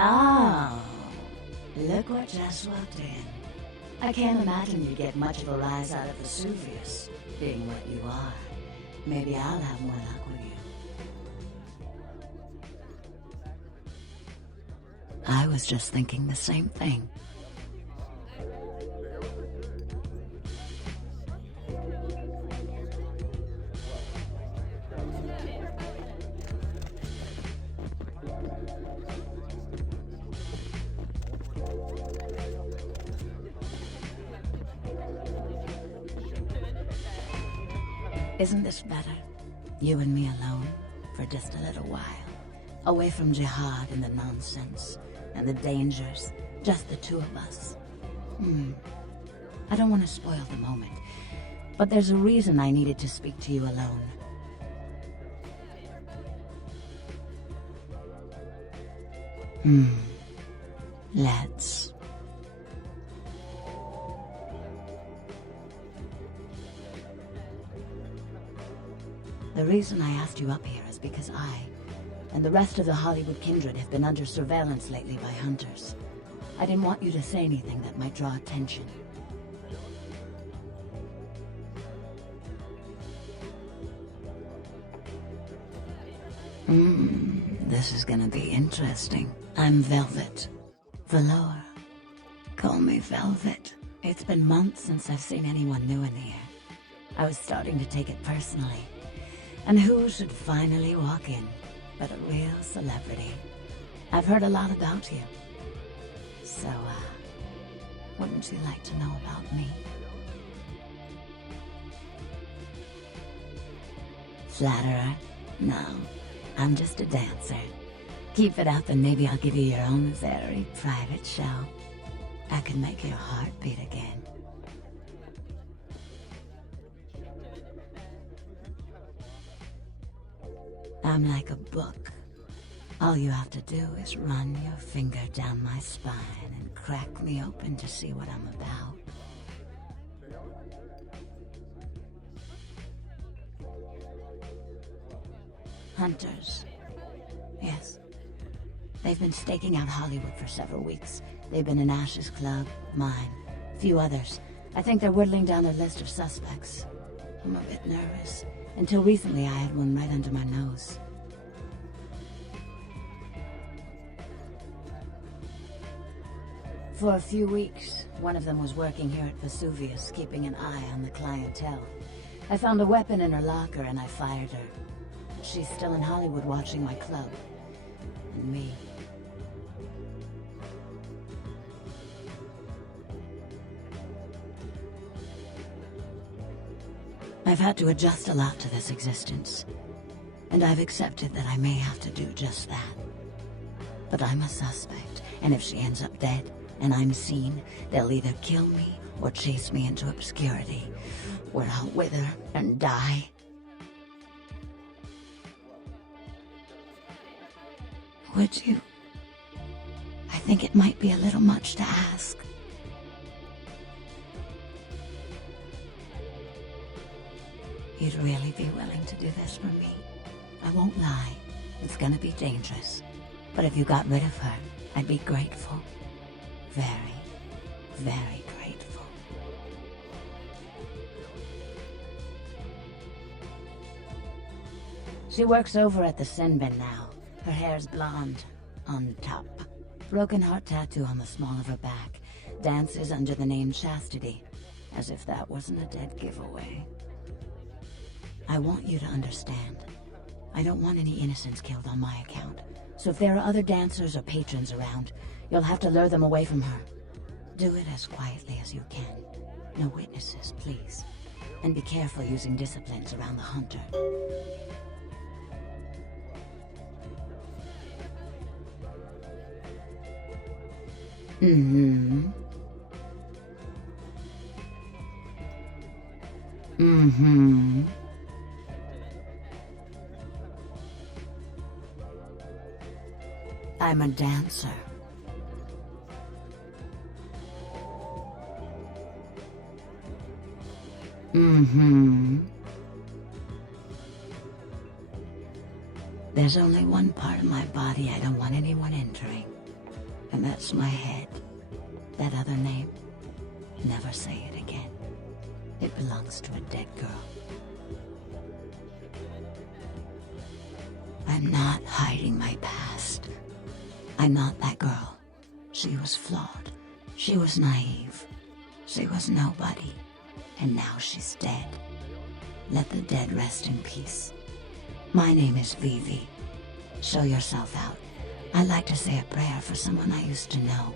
Oh, look what just walked in. I can't imagine you get much of a rise out of Vesuvius, being what you are. Maybe I'll have more luck with you. I was just thinking the same thing. Isn't this better? You and me alone, for just a little while. Away from jihad and the nonsense, and the dangers, just the two of us. I don't want to spoil the moment, but there's a reason I needed to speak to you alone. Let's. The reason I asked you up here is because I, and the rest of the Hollywood kindred have been under surveillance lately by hunters. I didn't want you to say anything that might draw attention. This is gonna be interesting. I'm Velvet. Velour. Call me Velvet. It's been months since I've seen anyone new in here. I was starting to take it personally. And who should finally walk in but a real celebrity? I've heard a lot about you. So, wouldn't you like to know about me? Flatterer? No, I'm just a dancer. Keep it up and maybe I'll give you your own very private show. I can make your heart beat again. I'm like a book. All you have to do is run your finger down my spine and crack me open to see what I'm about. Hunters. Yes. They've been staking out Hollywood for several weeks. They've been in Ash's club, mine, a few others. I think they're whittling down their list of suspects. I'm a bit nervous. Until recently, I had one right under my nose. For a few weeks, one of them was working here at Vesuvius, keeping an eye on the clientele. I found a weapon in her locker and I fired her. She's still in Hollywood watching my club. And me. I've had to adjust a lot to this existence, and I've accepted that I may have to do just that. But I'm a suspect, and if she ends up dead, and I'm seen, they'll either kill me or chase me into obscurity, where I'll wither and die. Would you? I think it might be a little much to ask. You'd really be willing to do this for me? I won't lie. It's gonna be dangerous. But if you got rid of her, I'd be grateful. Very, very grateful. She works over at the Sin Bin now. Her hair's blonde, on top. Broken heart tattoo on the small of her back. Dances under the name Chastity, as if that wasn't a dead giveaway. I want you to understand. I don't want any innocents killed on my account. So if there are other dancers or patrons around, you'll have to lure them away from her. Do it as quietly as you can. No witnesses, please. And be careful using disciplines around the hunter. I'm a dancer. There's only one part of my body I don't want anyone entering. And that's my head. That other name, never say it again. It belongs to a dead girl. I'm not hiding my past. I'm not that girl. She was flawed. She was naive. She was nobody. And now she's dead. Let the dead rest in peace. My name is Vivi. Show yourself out. I'd like to say a prayer for someone I used to know.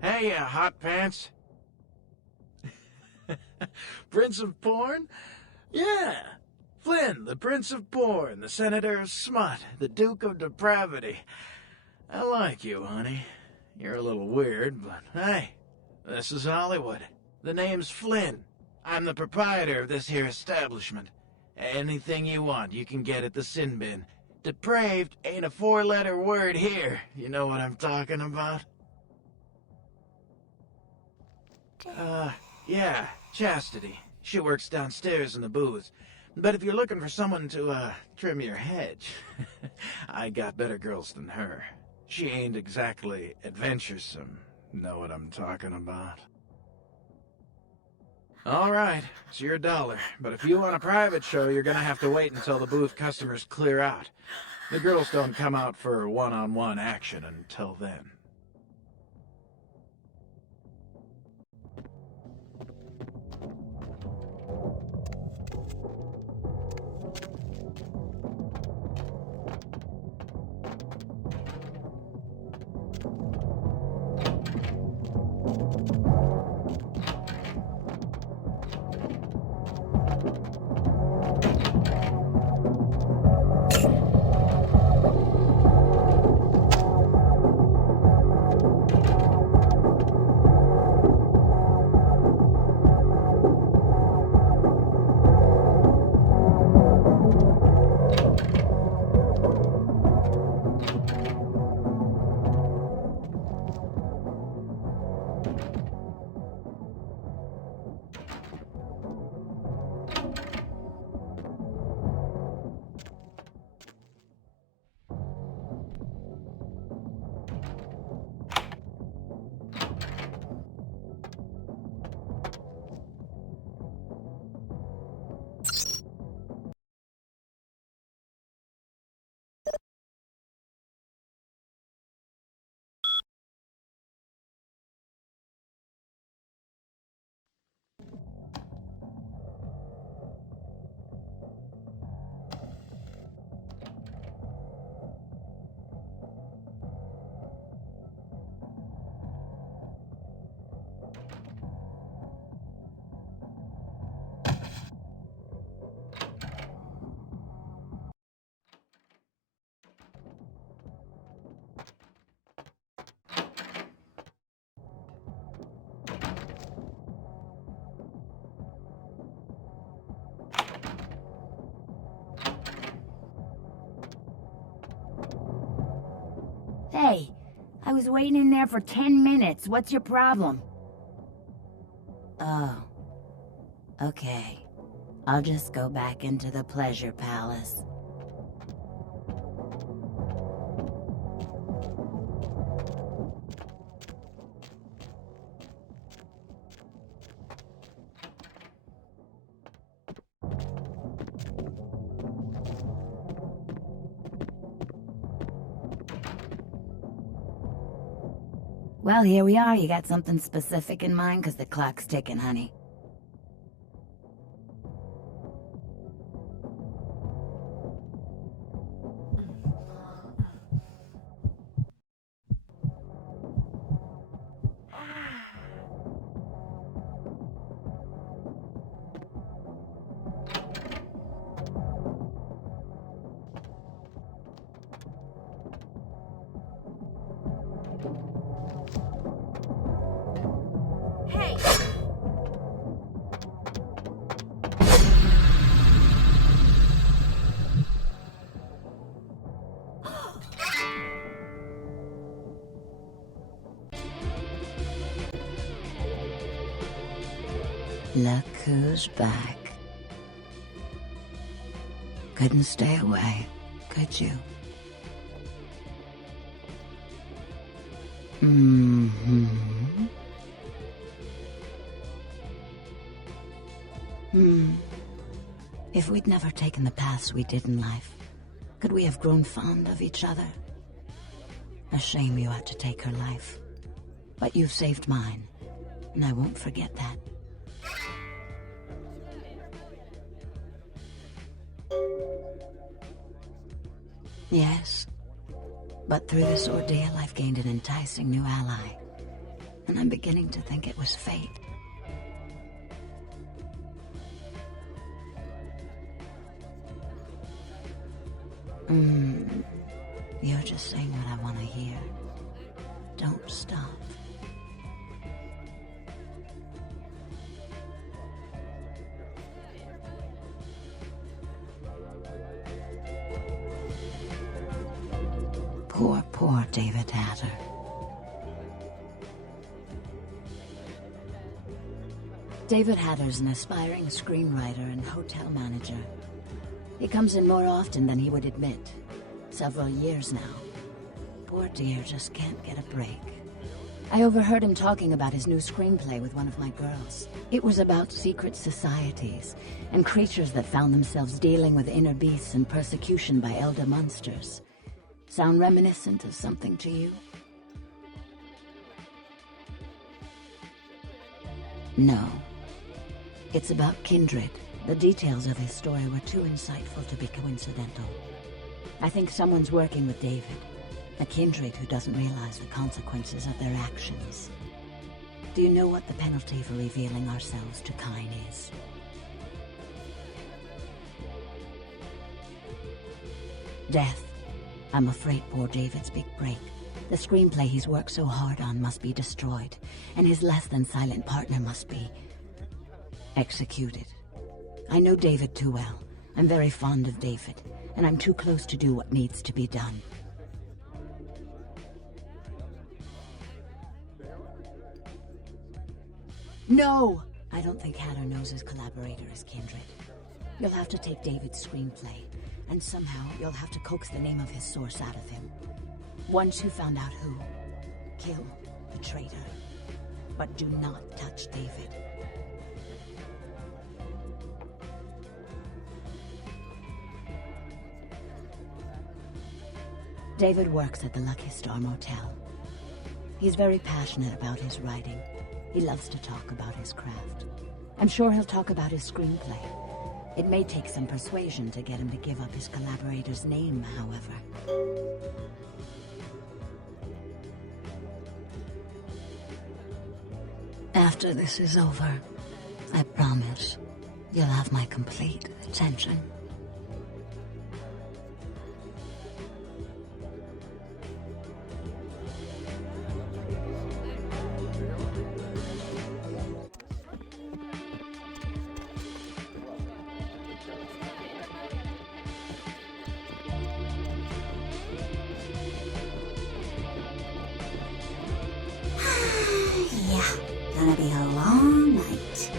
Hey, hot pants. Prince of Porn? Yeah. Flynn, the Prince of Porn, the Senator of Smut, the Duke of Depravity. I like you, honey. You're a little weird, but hey, this is Hollywood. The name's Flynn. I'm the proprietor of this here establishment. Anything you want, you can get at the sin bin. Depraved ain't a four-letter word here. You know what I'm talking about? Yeah, Chastity. She works downstairs in the booth. But if you're looking for someone to, trim your hedge, I got better girls than her. She ain't exactly adventuresome. Know what I'm talking about? Alright, it's your $1. But if you want a private show, you're gonna have to wait until the booth customers clear out. The girls don't come out for one-on-one action until then. Hey, I was waiting in there for 10 minutes. What's your problem? Oh. Okay. I'll just go back into the pleasure palace. Well, here we are. You got something specific in mind? 'Cause the clock's ticking, honey. Look who's back. Couldn't stay away, could you? Mm-hmm. If we'd never taken the paths we did in life, could we have grown fond of each other? A shame you had to take her life. But you've saved mine, and I won't forget that. Yes, but through this ordeal I've gained an enticing new ally, and I'm beginning to think it was fate. You're just saying what I want to hear. Don't stop. Poor David Hatter. David Hatter's an aspiring screenwriter and hotel manager. He comes in more often than he would admit. Several years now. Poor dear just can't get a break. I overheard him talking about his new screenplay with one of my girls. It was about secret societies and creatures that found themselves dealing with inner beasts and persecution by elder monsters. Sound reminiscent of something to you? No. It's about Kindred. The details of his story were too insightful to be coincidental. I think someone's working with David, a Kindred who doesn't realize the consequences of their actions. Do you know what the penalty for revealing ourselves to Kine is? Death. I'm afraid poor David's big break. The screenplay he's worked so hard on must be destroyed, and his less-than-silent partner must be executed. I know David too well. I'm very fond of David, and I'm too close to do what needs to be done. No! I don't think Hatter knows his collaborator is Kindred. You'll have to take David's screenplay, and somehow you'll have to coax the name of his source out of him. Once you found out who, kill the traitor. But do not touch David. David works at the Lucky Star Motel. He's very passionate about his writing. He loves to talk about his craft. I'm sure he'll talk about his screenplay. It may take some persuasion to get him to give up his collaborator's name, however. After this is over, I promise you'll have my complete attention. Gonna be a long night.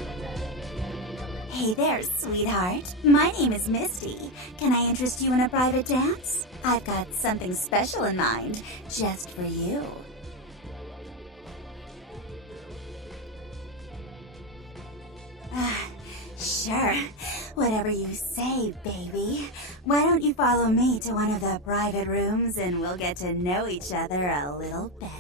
Hey there, sweetheart. My name is Misty. Can I interest you in a private dance? I've got something special in mind, just for you. Sure. Whatever you say, baby. Why don't you follow me to one of the private rooms and we'll get to know each other a little better.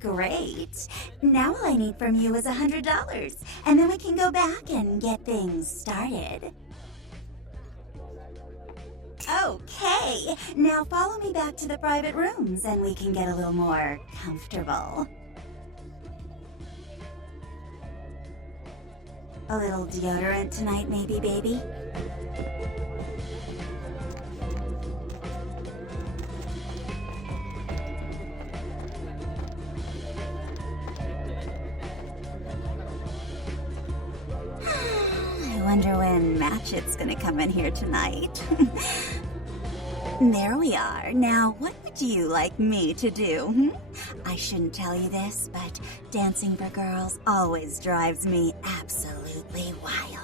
Great. Now all I need from you is $100, and then we can go back and get things started. Okay. Now follow me back to the private rooms, and we can get a little more comfortable. A little deodorant tonight, maybe, baby? I wonder when Matchett's gonna come in here tonight. There we are. Now, what am I expect you like me to do? Hmm? I shouldn't tell you this, but dancing for girls always drives me absolutely wild.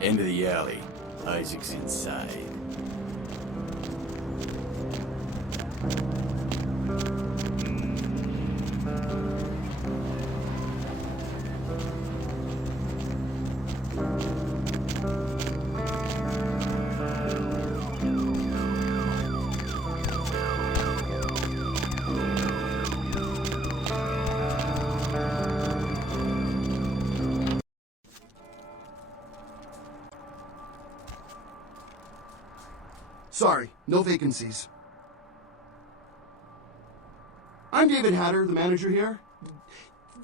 End of the alley. Isaac's inside. Sorry, no vacancies. I'm David Hatter, the manager here.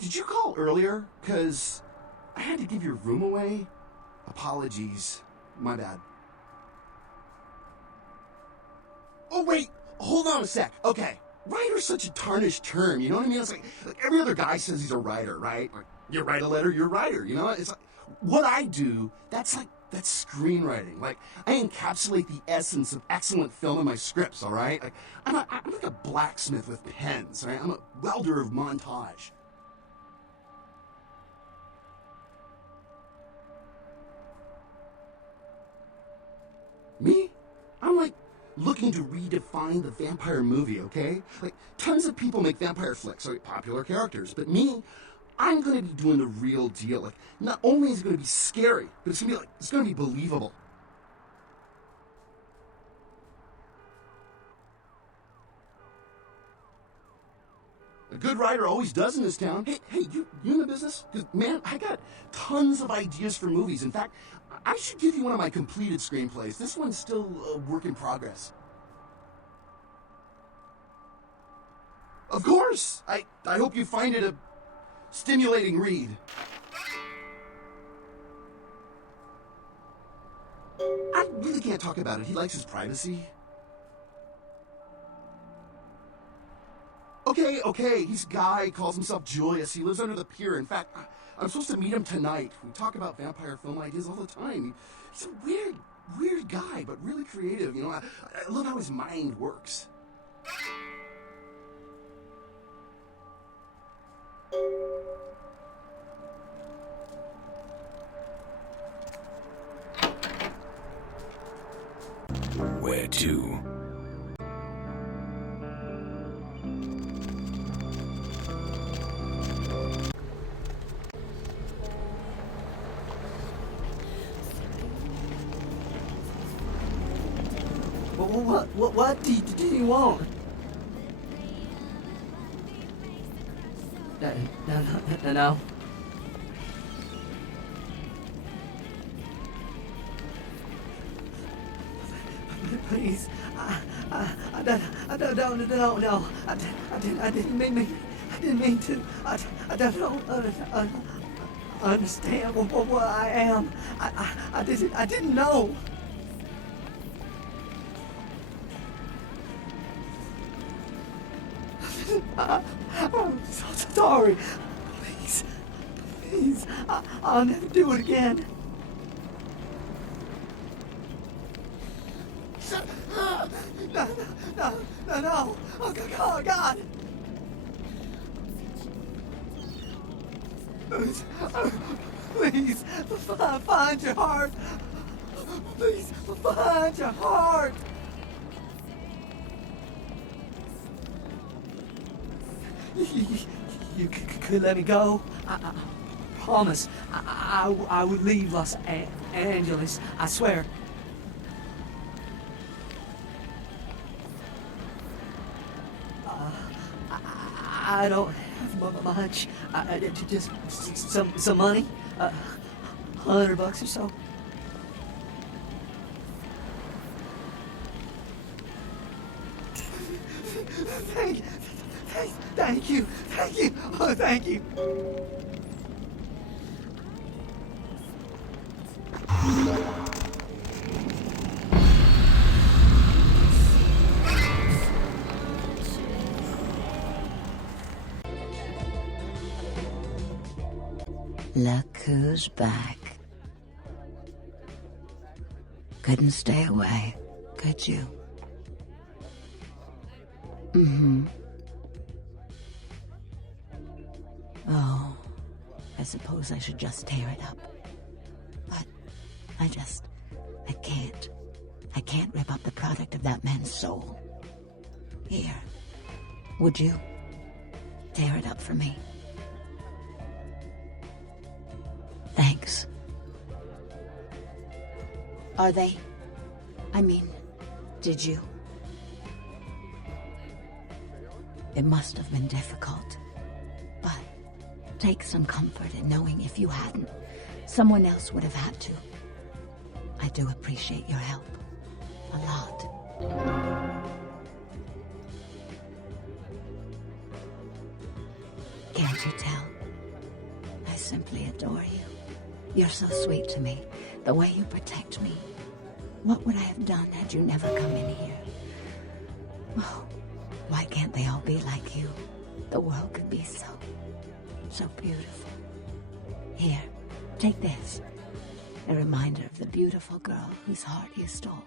Did you call earlier? 'Cause I had to give your room away. Apologies. My bad. Oh, wait. Hold on a sec. Okay. Writer's such a tarnished term, you know what I mean? It's like every other guy says he's a writer, right? Like, you write a letter, you're a writer, you know? It's like, what I do, that's screenwriting. Like, I encapsulate the essence of excellent film in my scripts, all right? Like, I'm like a blacksmith with pens, right? I'm a welder of montage. Me? I'm like looking to redefine the vampire movie, okay? Like, tons of people make vampire flicks, like popular characters, but me, I'm gonna be doing the real deal. Like, not only is it gonna be scary, but it's gonna be believable. A good writer always does in this town. Hey, you in the business? 'Cause, man, I got tons of ideas for movies. In fact, I should give you one of my completed screenplays. This one's still a work in progress. Of course! I hope you find it a stimulating read. I really can't talk about it. He likes his privacy. Okay, he's a guy, calls himself Julius. He lives under the pier. In fact, I'm supposed to meet him tonight. We talk about vampire film ideas all the time. He's a weird guy, but really creative. You know, I love how his mind works. Where to? What do you want? No. Please, I don't know. I didn't mean to. I don't understand what I am. I didn't know. I'm so sorry. Please, I'll never do it again. No. Oh, God. Please, find your heart. Please, find your heart. You could let me go. I promise. I would leave Los Angeles. I swear. I don't have much. Just some money. $100 or so. Thank you. Oh, thank you. Look who's back. Couldn't stay away, could you? Mm-hmm. Oh, I suppose I should just tear it up. But I can't. I can't rip up the product of that man's soul. Here, would you tear it up for me? Thanks. Are they? I mean, did you? It must have been difficult. But take some comfort in knowing if you hadn't, someone else would have had to. I do appreciate your help. A lot. Can't you tell? I simply adore you. You're so sweet to me, the way you protect me. What would I have done had you never come in here? Oh, why can't they all be like you? The world could be so beautiful. Here, take this. A reminder of the beautiful girl whose heart you stole.